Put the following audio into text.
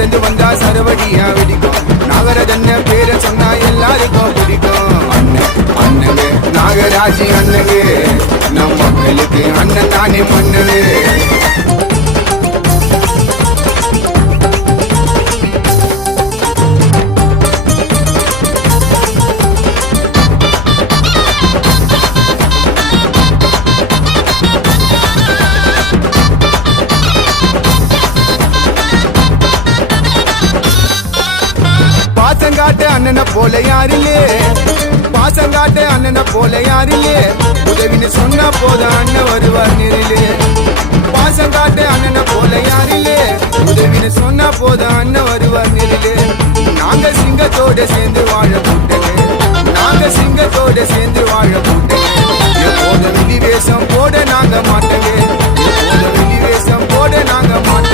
நடந்து வந்தா சரவடியா வெடிக்கும். நாகராஜன் பேரை சொன்னா எல்லாருக்கும் பிடிக்கும். அண்ணன் அண்ணங்க நாகராஜி அண்ணங்க, நம் மக்களுக்கு அண்ணன் தானே மன்னனு. பாசங்காட்டு அண்ணனை போல யாரில்லே, பாசங்காட்டு அண்ணனை போல யாரில்லே, உதவின்னு சொன்னா போத அண்ணன் வருவார் நேரிலே. பாசங்காட்டு அண்ணனை போல யாரில்லே, உதவின்னு சொன்னா போத அண்ணன் வருவார் நேரிலே. நாங்க சிங்கத்தோட சேர்ந்து வாழ போட்டங்க, நாங்க சிங்கத்தோட சேர்ந்து வாழ போட்டங்க. எப்போது வெளி வேஷம் போட நாங்க மாட்டங்க, எப்போது வெளி வேஷம் போட நாங்க மாட்டோம்.